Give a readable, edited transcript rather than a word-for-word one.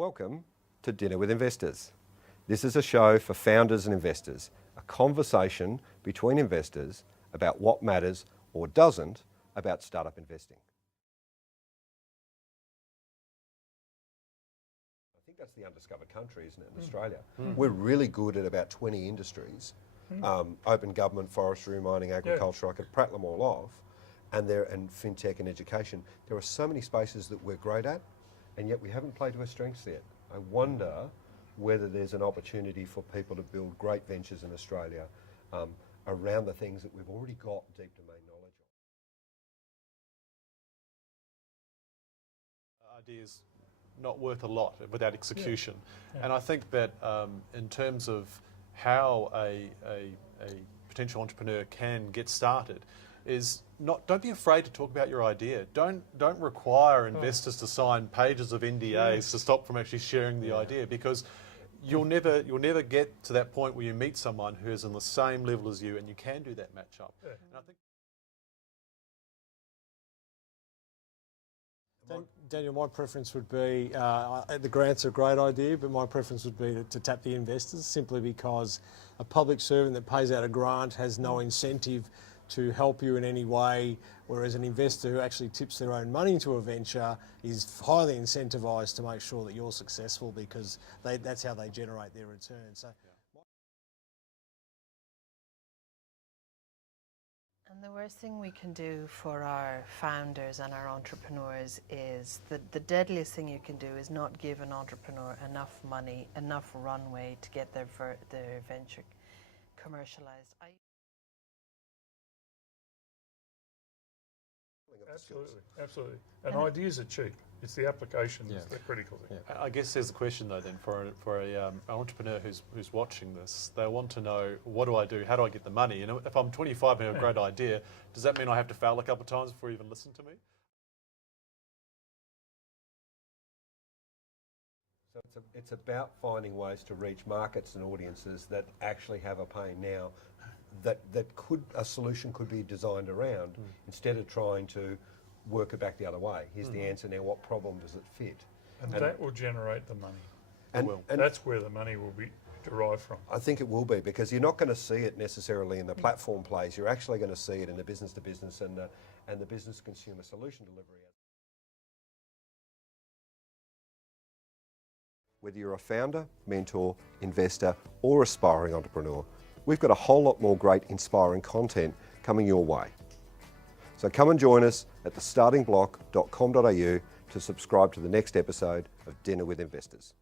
Welcome to Dinner with Investors. This is a show for founders and investors, a conversation between investors about what matters or doesn't about startup investing. I think that's the undiscovered country, isn't it, in Australia? We're really good at about 20 industries, open government, forestry, mining, agriculture, I could prattle them all off, and fintech and education. There are so many spaces that we're great at, and yet we haven't played to our strengths yet. I wonder whether there's an opportunity for people to build great ventures in Australia around the things that we've already got deep domain knowledge of. Ideas not worth a lot without execution. And I think that in terms of how a potential entrepreneur can get started is don't be afraid to talk about your idea. Don't require investors to sign pages of NDAs to stop from actually sharing the idea, because you'll never get to that point where you meet someone who is on the same level as you and you can do that match up. And I think Daniel, my preference would be, the grant's a great idea, but my preference would be to tap the investors, simply because a public servant that pays out a grant has no incentive to help you in any way, whereas an investor who actually tips their own money into a venture is highly incentivised to make sure that you're successful, because that's how they generate their return. So. And the worst thing we can do for our founders and our entrepreneurs is the deadliest thing you can do is not give an entrepreneur enough money, enough runway to get their venture commercialised. Absolutely. And ideas are cheap. It's the application that's the critical thing. I guess there's a question though then for an entrepreneur who's watching this. They want to know, what do I do? How do I get the money? And if I'm 25 and have a great idea, does that mean I have to fail a couple of times before you even listen to me? So it's about finding ways to reach markets and audiences that actually have a pain now that a solution could be designed around, instead of trying to work it back the other way. Here's the answer now, what problem does it fit? And that will generate the money. And that's where the money will be derived from. I think it will be, because you're not going to see it necessarily in the platform plays. You're actually going to see it in the business to business and the business consumer solution delivery. Whether you're a founder, mentor, investor, or aspiring entrepreneur, we've got a whole lot more great inspiring content coming your way. So come and join us at thestartingblock.com.au to subscribe to the next episode of Dinner with Investors.